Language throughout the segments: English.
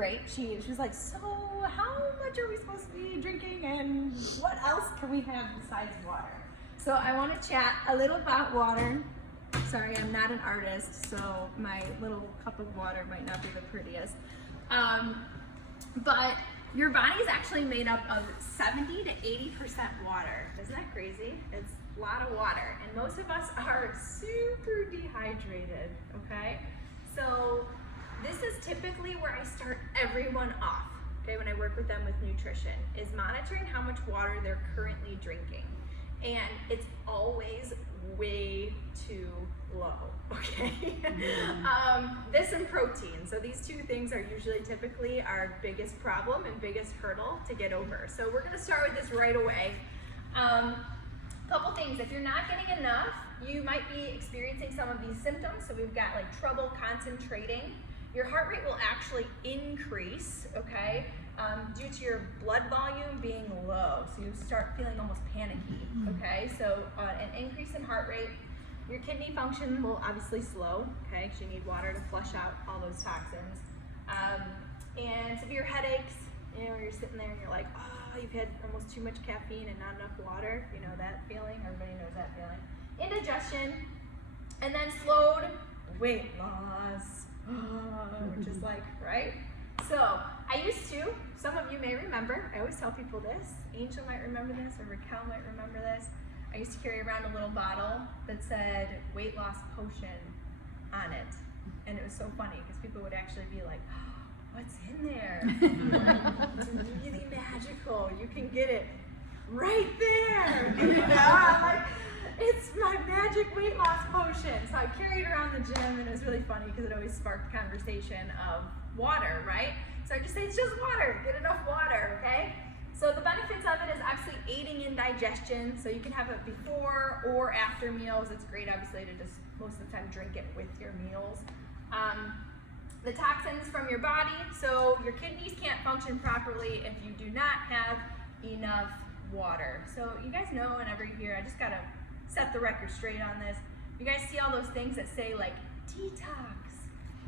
great. She was like, so how much are we supposed to be drinking and what else can we have besides water? So I want to chat a little about water. Sorry, I'm not an artist, so my little cup of water might not be the prettiest. But your body is actually made up of 70 to 80% water. Isn't that crazy? It's a lot of water, and most of us are super dehydrated, okay? So this is typically where I start everyone off, okay, when I work with them with nutrition, is monitoring how much water they're currently drinking. And it's always way too low, okay? This and protein. So these two things are usually typically our biggest problem and biggest hurdle to get over. So we're gonna start with this right away. Couple things, if you're not getting enough, you might be experiencing some of these symptoms. So we've got like trouble concentrating. Your heart rate will actually increase, okay, due to your blood volume being low. So you start feeling almost panicky, okay? So an increase in heart rate. Your kidney function will obviously slow, okay, because you need water to flush out all those toxins. And severe headaches, you know, where you're sitting there and you're like, oh, you've had almost too much caffeine and not enough water. You know that feeling? Everybody knows that feeling. Indigestion, and then slowed weight loss, which is like, right? So I used to, some of you may remember, I always tell people this, Angel might remember this, or Raquel might remember this. I used to carry around a little bottle that said weight loss potion on it. And it was so funny because people would actually be like, oh, what's in there? It's really magical. You can get it right there. You know, like, it's my magic weight loss potion. So I carried it around the gym, and it was really funny because it always sparked conversation of water, right? So I just say it's just water. Get enough water, okay? So the benefits of it is actually aiding in digestion. So you can have it before or after meals. It's great, obviously, to just most of the time drink it with your meals. The toxins from your body. So your kidneys can't function properly if you do not have enough water. So you guys know, and every year, I just gotta set the record straight on this. You guys see all those things that say like detox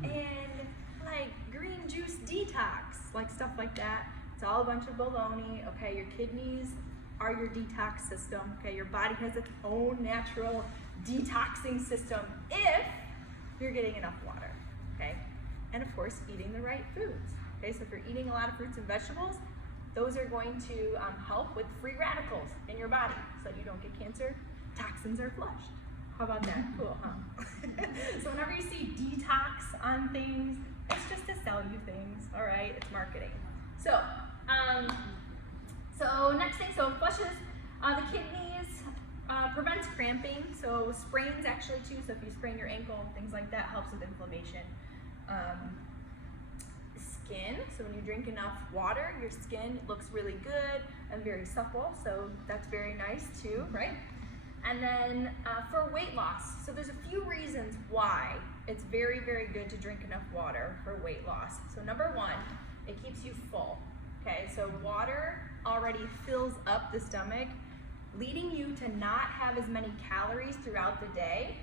and like green juice detox, like stuff like that. It's all a bunch of baloney, okay? Your kidneys are your detox system, okay? Your body has its own natural detoxing system if you're getting enough water, okay? And of course, eating the right foods, okay? So if you're eating a lot of fruits and vegetables, those are going to help with free radicals in your body so that you don't get cancer. Toxins are flushed. How about that? Cool, huh? So whenever you see detox on things, it's just to sell you things, all right? It's marketing. So, next thing, so flushes the kidneys, prevents cramping, so sprains actually too, so if you sprain your ankle, things like that, helps with inflammation. Skin, so when you drink enough water, your skin looks really good and very supple, so that's very nice too, right? And then for weight loss, so there's a few reasons why it's very, very good to drink enough water for weight loss. So number one, it keeps you full, okay? So water already fills up the stomach, leading you to not have as many calories throughout the day,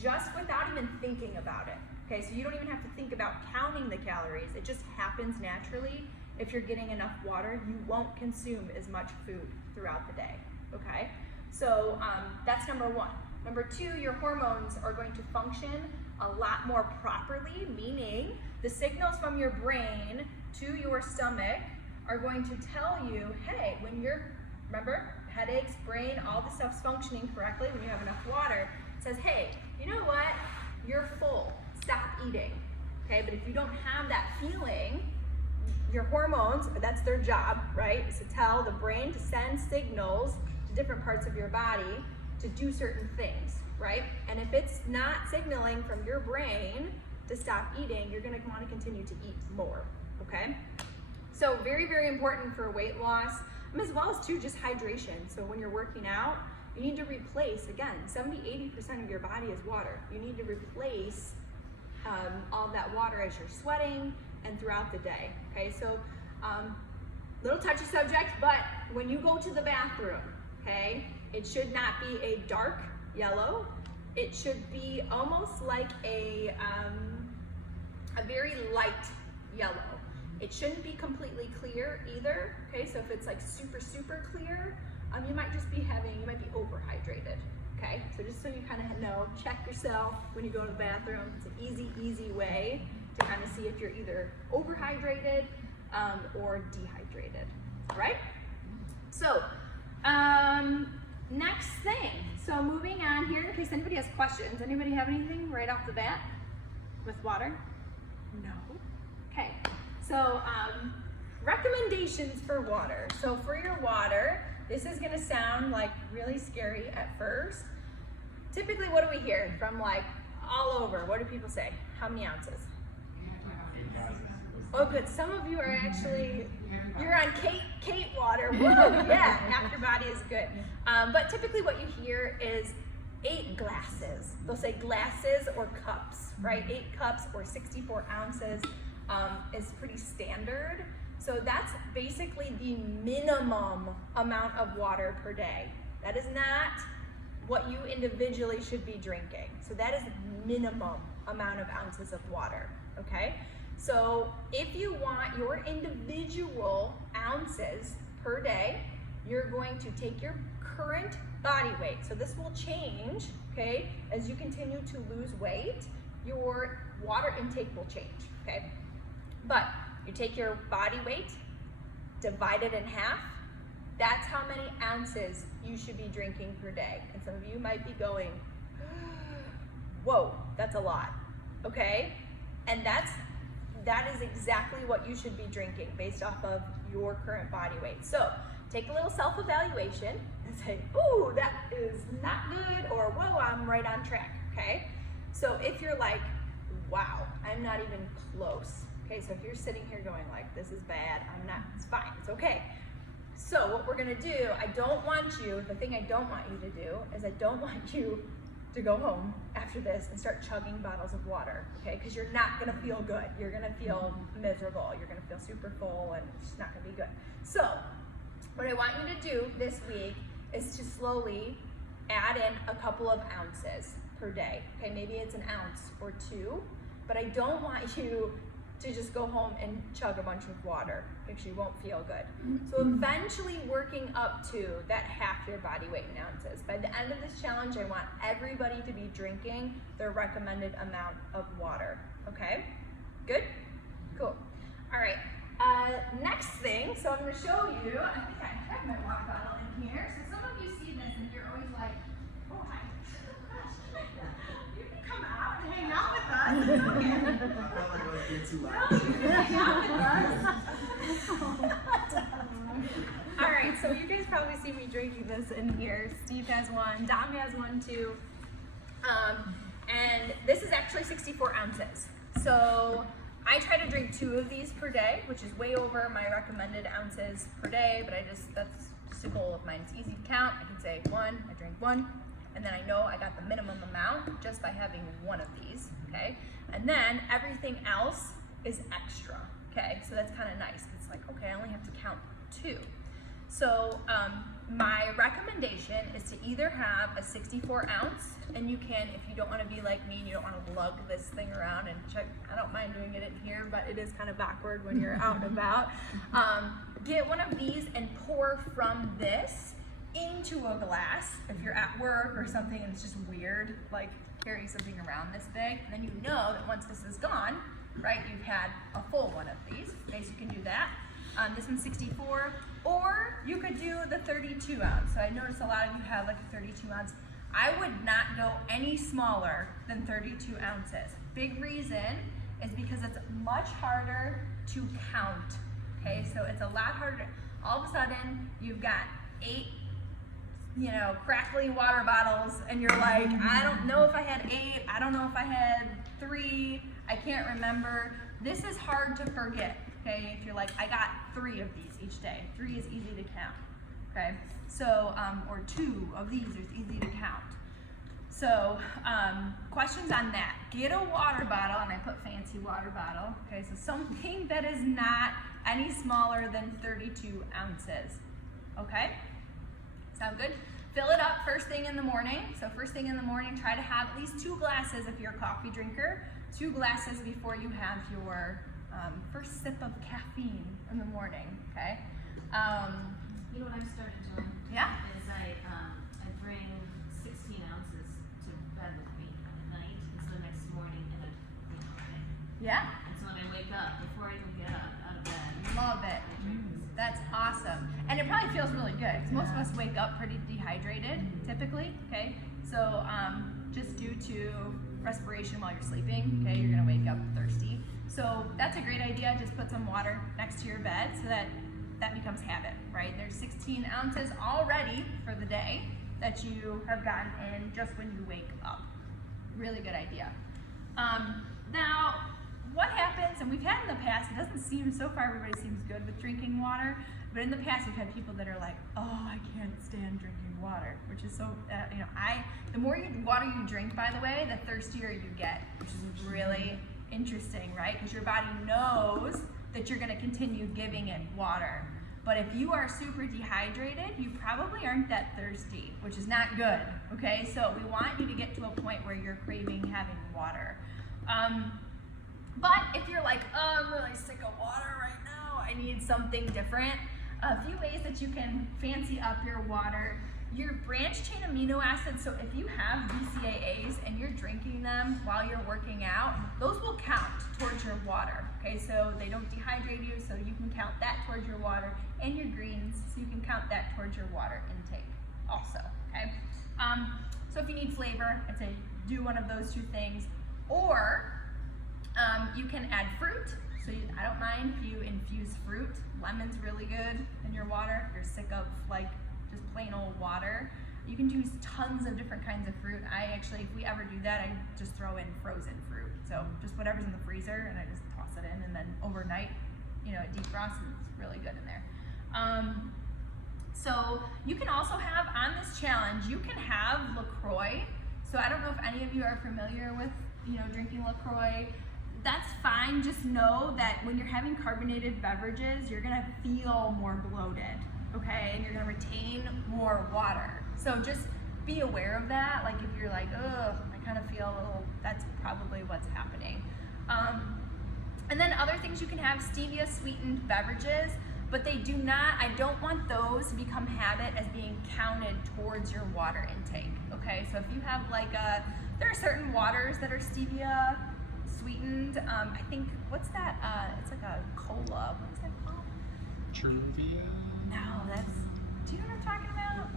just without even thinking about it, okay? So you don't even have to think about counting the calories. It just happens naturally. If you're getting enough water, you won't consume as much food throughout the day, okay? So that's number one. Number two, your hormones are going to function a lot more properly, meaning the signals from your brain to your stomach are going to tell you, hey, when you're, remember, headaches, brain, all the stuff's functioning correctly when you have enough water, it says, hey, you know what? You're full, stop eating, okay? But if you don't have that feeling, your hormones, that's their job, right? Is to tell the brain to send signals to different parts of your body to do certain things, right? And if it's not signaling from your brain to stop eating, you're gonna wanna continue to eat more, okay? So very, very important for weight loss, as well as too, just hydration. So when you're working out, you need to replace, again, 70–80% of your body is water. You need to replace all that water as you're sweating and throughout the day, okay? So, little touchy subject, but when you go to the bathroom, okay, it should not be a dark yellow. It should be almost like a very light yellow. It shouldn't be completely clear either, okay? So if it's like super, super clear, you might just be you might be overhydrated, okay? So just so you kind of know, check yourself when you go to the bathroom. It's an easy way to kind of see if you're either overhydrated or dehydrated, right? So, next thing. So moving on here, in case anybody has questions. Anybody have anything right off the bat with water? No? Okay. So, recommendations for water. So for your water, this is gonna sound like really scary at first. Typically, what do we hear from like all over? What do people say? How many ounces? Oh, good. Some of you are actually, you're on Kate water. Woo! Yeah, half your body is good. But typically what you hear is 8 glasses. They'll say glasses or cups, right? 8 cups or 64 ounces is pretty standard. So that's basically the minimum amount of water per day. That is not what you individually should be drinking. So that is the minimum amount of ounces of water, okay? So if you want your individual ounces per day, you're going to take your current body weight. So this will change, okay? As you continue to lose weight, your water intake will change, okay? But you take your body weight, divide it in half, that's how many ounces you should be drinking per day. And some of you might be going, whoa, that's a lot, okay? And that is exactly what you should be drinking based off of your current body weight. So take a little self-evaluation and say, ooh, that is not good, or whoa, I'm right on track, okay? So if you're like, wow, I'm not even close, okay? So if you're sitting here going like, this is bad, I'm not, it's fine, it's okay. So what we're gonna do, the thing I don't want you to do is I don't want you to go home after this and start chugging bottles of water, okay? Because you're not gonna feel good. You're gonna feel miserable. You're gonna feel super full and it's just not gonna be good. So what I want you to do this week is to slowly add in a couple of ounces per day, okay? Maybe it's an ounce or 2, but I don't want you to just go home and chug a bunch of water because you won't feel good. So eventually working up to that half your body weight in ounces. By the end of this challenge, I want everybody to be drinking their recommended amount of water, okay? Good? Cool. All right, next thing, so I'm gonna show you, I think I have my water bottle in here. So some of you see this and you're always like, oh my gosh, you can come out and hang out with us. It's okay. All right, so you guys probably see me drinking this in here. Steve has one, Dom has one too. And this is actually 64 ounces. So I try to drink 2 of these per day, which is way over my recommended ounces per day, but that's just a goal of mine. It's easy to count. I can say 1, I drink 1, and then I know I got the minimum amount just by having 1 of these, okay? And then everything else is extra, okay? So that's kind of nice. It's like, okay, I only have to count 2. So my recommendation is to either have a 64 ounce, and you can, if you don't want to be like me and you don't want to lug this thing around and check, I don't mind doing it in here, but it is kind of backward when you're out and about. Get one of these and pour from this into a glass if you're at work or something and it's just weird, like carrying something around this big. And then you know that once this is gone, right, you've had a full one of these. Okay, so you can do that. This one's 64, or you could do the 32 ounce. So I noticed a lot of you have like a 32 ounce. I would not go any smaller than 32 ounces. Big reason is because it's much harder to count. Okay, so it's a lot harder. All of a sudden, you've got 8, crackly water bottles, and you're like, I don't know if I had 8, I don't know if I had 3, I can't remember. This is hard to forget, okay? If you're like, I got 3 of these each day. 3 is easy to count, okay? So, or 2 of these is easy to count. So, questions on that. Get a water bottle, and I put fancy water bottle, okay? So something that is not any smaller than 32 ounces, okay? Sound good? Fill it up first thing in the morning. So first thing in the morning, try to have at least 2 glasses if you're a coffee drinker. 2 glasses before you have your first sip of caffeine in the morning, okay? You know what I've started doing? Yeah. Is I bring 16 ounces to bed with me at night, and so the next morning in a thing. Yeah. And so when I wake up, before I even get up out of bed, Love it. I drink this. That's awesome. And it probably feels really good because most of us wake up pretty dehydrated typically, okay? So just due to respiration while you're sleeping, okay, you're gonna wake up thirsty. So that's a great idea. Just put some water next to your bed so that becomes habit, right? There's 16 ounces already for the day that you have gotten in just when you wake up. Really good idea. Now, what happens, and we've had in the past, it doesn't seem, so far everybody seems good with drinking water, but in the past we've had people that are like, oh, I can't stand drinking water, which is so, the more water you drink, by the way, the thirstier you get, which is really interesting, right? Because your body knows that you're gonna continue giving it water. But if you are super dehydrated, you probably aren't that thirsty, which is not good, okay? So we want you to get to a point where you're craving having water. But if you're like, oh, I'm really sick of water right now, I need something different, a few ways that you can fancy up your water. Your branched chain amino acids, so if you have BCAAs and you're drinking them while you're working out, those will count towards your water, okay? So they don't dehydrate you, so you can count that towards your water, and your greens, so you can count that towards your water intake also, okay? So if you need flavor, I'd say do one of those two things, or you can add fruit. So I don't mind if you infuse fruit. Lemon's really good in your water. If you're sick of like just plain old water. You can use tons of different kinds of fruit. I actually, if we ever do that, I just throw in frozen fruit. So just whatever's in the freezer and I just toss it in, and then overnight, it defrosts and it's really good in there. So you can also have, on this challenge, you can have LaCroix. So I don't know if any of you are familiar with, drinking LaCroix. That's fine, just know that when you're having carbonated beverages, you're gonna feel more bloated, okay? And you're gonna retain more water. So just be aware of that. Like if you're like, ugh, I kind of feel a little, that's probably what's happening. And then other things you can have, stevia sweetened beverages, but they do not, I don't want those to become habit as being counted towards your water intake, okay? So if you have like there are certain waters that are stevia sweetened. I think, what's that? It's like a cola. What's that called? Truvia? No, that's, do you know what I'm talking about?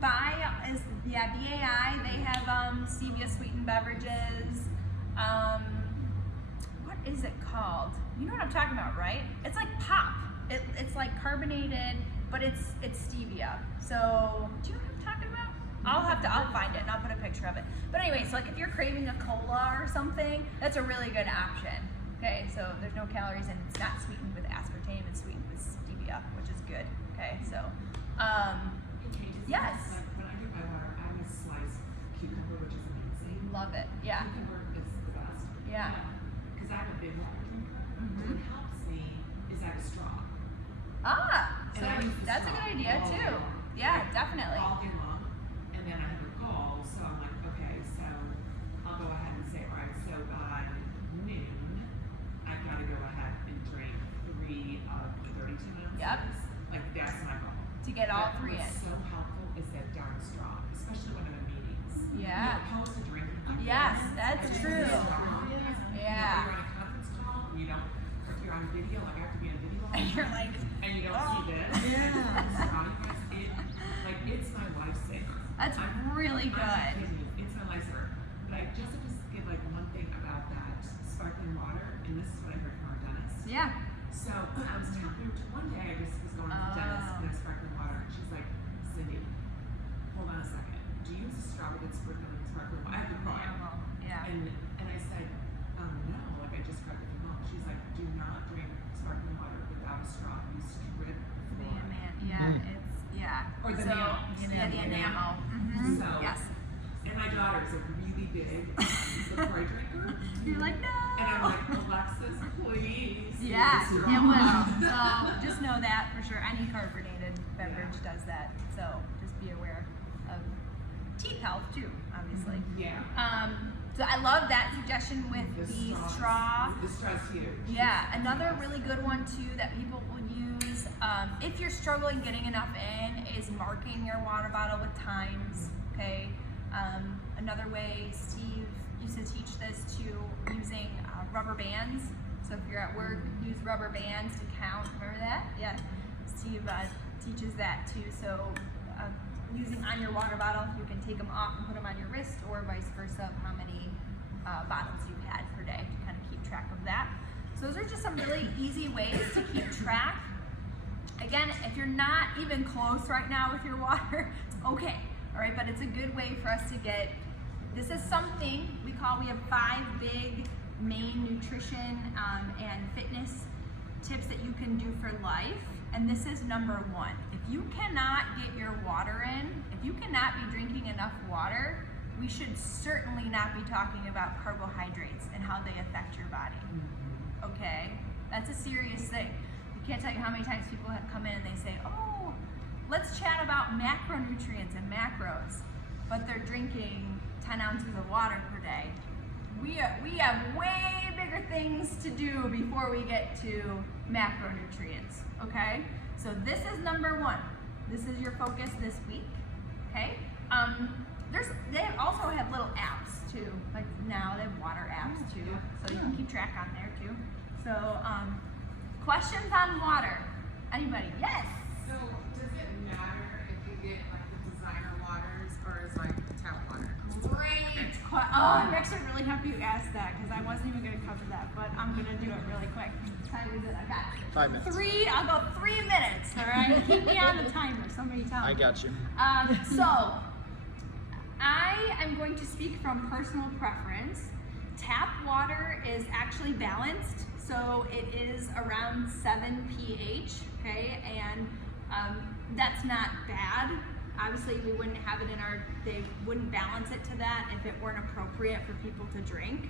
BAI, they have stevia sweetened beverages. What is it called? You know what I'm talking about, right? It's like pop. It's like carbonated, but it's stevia. So, do you know what I'm talking about? I'll find it and I'll put a picture of it. But anyway, so like if you're craving a cola or something, that's a really good option. Okay, so there's no calories and it's not sweetened with aspartame, it's sweetened with stevia, which is good. Okay, so, yes. Like when I drink my water, I have a sliced cucumber, which is amazing. Love it, yeah. Cucumber is the best. Yeah. Because I'm a big water drinker. Mhm. What helps me is I have a straw. So And I use the that's a straw good idea all day too. long. Yeah, Like, definitely. All day long. And then I have a call, so I'm like, okay, so I'll go ahead and say, all right, so by noon, I've got to go ahead and drink 3 of the 32 ounces. Yep. Like that's my goal. To get all But 3 in. what's so helpful is that darn straw, especially when I'm in meetings. Yeah. You're opposed to drinking like Yes, this. that's I just true. use a straw. Yeah. You're on a conference call, or if you're on video, like I have to be on video all the And you're time, like, and you don't oh. see this. Straw, you guys, it's my lifesaver. That's I'm really not good. kidding you, it's my lifesaver. But I just have to give like one thing about that sparkling water, and this is what I heard from our dentist. Yeah. So I was talking to one day, I just was going to the dentist with sparkling water, and she's like, Cindy, hold on a second. Do you use a straw with sparkling water? I have to cry. Yeah. And I said, no, like I just grabbed it from home. She's like, do not drink sparkling water without a straw. You strip The fluoride. enamel, Or the so, enamel. yeah, the enamel. Mhm. So, Yes. And my daughter's a really big LaCroix drinker. You're like, no. And I'm like, Alexis, please. Yes, use it a straw. will. So just know that for sure. Any carbonated beverage does that. So just be aware of teeth health too, obviously. Yeah. So I love that suggestion with the straw. The straw's huge. Yeah, another really good one too that people will use if you're struggling getting enough in is marking your water bottle with times. Okay. Another way Steve used to teach this to using rubber bands. So if you're at work, use rubber bands to count. Remember that? Yeah. Steve teaches that too. So using on your water bottle, you can take them off and put them on your wrist, or vice versa, how many bottles you've had per day to kind of keep track of that. So those are just some really easy ways to keep track. Again, if you're not even close right now with your water, it's okay, all right? But it's a good way for us to get, this is something we have 5 big main nutrition and fitness tips that you can do for life. And this is number 1. If you cannot get your water in, if you cannot be drinking enough water, we should certainly not be talking about carbohydrates and how they affect your body. Okay? That's a serious thing. I can't tell you how many times people have come in and they say, oh, let's chat about macronutrients and macros, but they're drinking 10 ounces of water per day. We have way bigger things to do before we get to macronutrients, okay? So this is number 1. This is your focus this week, okay? They also have little apps too, like now they have water apps too, so you can keep track on there too. So questions on water? Anybody? Yes? So does it matter if you get like the designer waters or is like tap water? Great. I'm actually really happy you asked that because I wasn't even going to cover that, but I'm going to do it really quick. What time is it? I got 5 minutes. I'll go 3 minutes, all right? Keep me on the timer. Somebody tell me. I got you. So, I am going to speak from personal preference. Tap water is actually balanced, so it is around 7 pH, okay? And that's not bad. Obviously, we wouldn't have it they wouldn't balance it to that if it weren't appropriate for people to drink.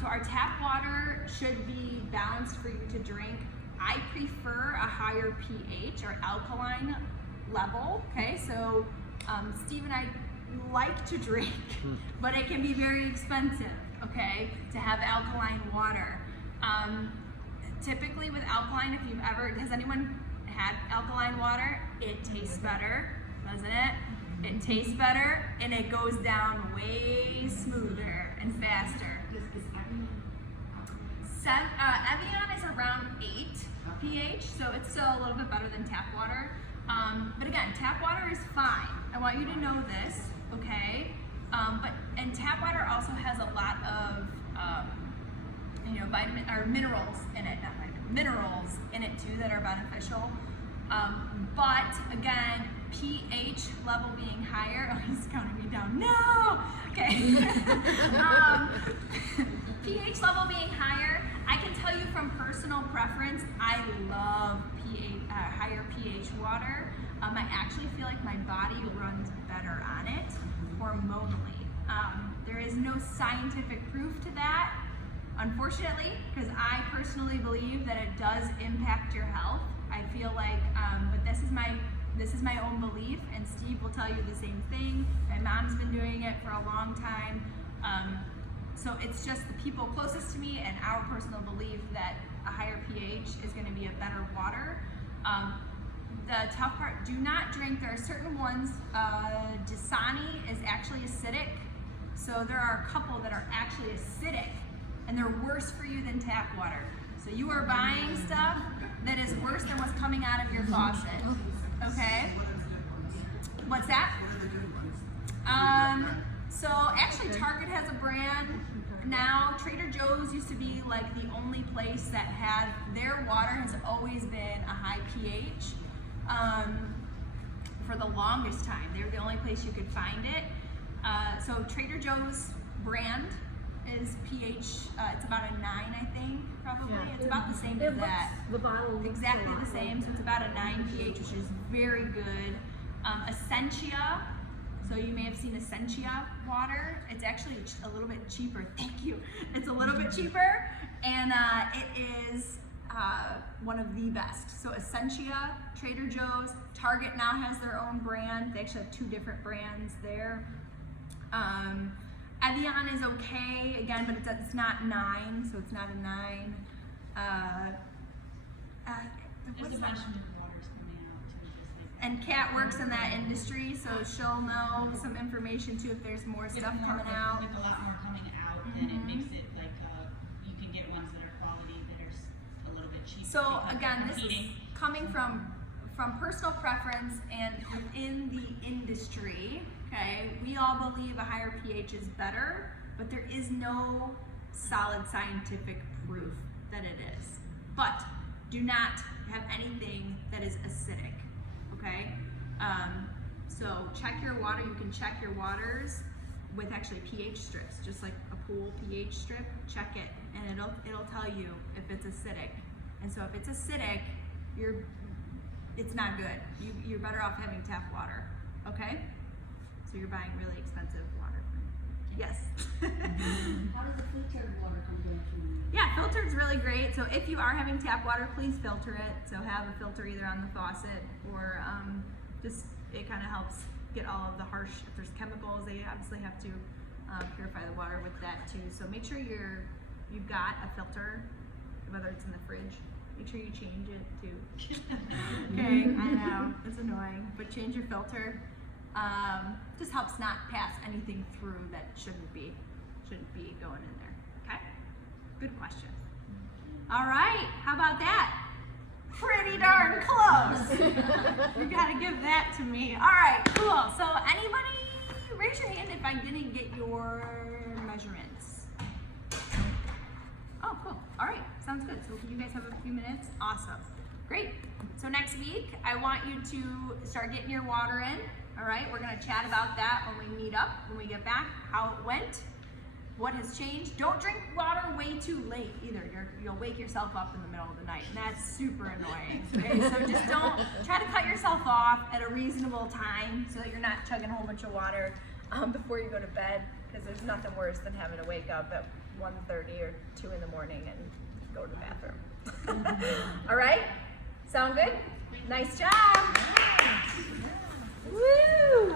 So our tap water should be balanced for you to drink. I prefer a higher pH or alkaline level, okay? So Steve and I like to drink, but it can be very expensive, okay, to have alkaline water. Typically with alkaline, has anyone had alkaline water? It tastes better, doesn't it? It tastes better and it goes down way smoother and faster. Evian is around 8 pH, so it's still a little bit better than tap water. But again, tap water is fine. I want you to know this, okay? And tap water also has a lot of vitamin or minerals in it, not vitamin, minerals in it too that are beneficial. But again, pH level being higher, oh, he's counting me down, no! Okay. pH level being higher, I can tell you from personal preference, I love higher pH water. I actually feel like my body runs better on it hormonally. There is no scientific proof to that, unfortunately, because I personally believe that it does impact your health. I feel like, but this is my own belief, and Steve will tell you the same thing. My mom's been doing it for a long time. So it's just the people closest to me and our personal belief that a higher pH is going to be a better water. The tough part, do not drink, there are certain ones, Dasani is actually acidic. So there are a couple that are actually acidic and they're worse for you than tap water. So you are buying stuff that is worse than what's coming out of your faucet, okay? What's that? So actually Target has a brand now. Trader Joe's used to be like the only place that had, their water has always been a high pH for the longest time. They were the only place you could find it. So Trader Joe's brand is pH, it's about a 9, I think, probably. Yeah. It's about the same as that. The bottle looks Exactly a lot the same, so it's about a 9 pH, which is very good. Essentia, so you may have seen Essentia water. It's actually a little bit cheaper, thank you. It's a little bit cheaper, and it is one of the best. So Essentia, Trader Joe's, Target now has their own brand. They actually have 2 different brands there. Evian is okay, again, but it's not 9, so it's not a 9. There's What's a that? bunch of new waters coming out too, just like. And Kat works in that industry, so she'll know some information too if there's more With stuff more- coming out. With a lot more coming out, then it Mhm. makes it like, you can get ones that are quality, that are a little bit cheaper. So because they're again, this is competing. coming from personal preference and within the industry, okay? We all believe a higher pH is better, but there is no solid scientific proof that it is. But do not have anything that is acidic, okay? So check your water. You can check your waters with actually pH strips, just like a pool pH strip. Check it, and it'll tell you if it's acidic. And so if it's acidic, it's not good. You're better off having tap water, okay? So you're buying really expensive water. Yes. How does the filtered water compare to? Yeah, filtered's really great. So if you are having tap water, please filter it. So have a filter either on the faucet or just it kind of helps get all of the harsh. If there's chemicals, they obviously have to purify the water with that too. So make sure you've got a filter, whether it's in the fridge. Make sure you change it too. Okay, I know it's annoying, but change your filter. Just helps not pass anything through that shouldn't be going in there. Okay, good question. All right, how about that? Pretty darn close. You gotta give that to me. All right, cool. So anybody, raise your hand if I didn't get your measurements. Oh, cool. All right, sounds good. So you guys have a few minutes. Awesome. Great. So next week, I want you to start getting your water in. All right, we're gonna chat about that when we meet up, when we get back, how it went, what has changed. Don't drink water way too late either. You'll wake yourself up in the middle of the night, and that's super annoying. Okay, so just don't try to cut yourself off at a reasonable time so that you're not chugging a whole bunch of water before you go to bed, because there's nothing worse than having to wake up at 1:30 or 2 in the morning and go to the bathroom. All right, sound good? Nice job. Woo!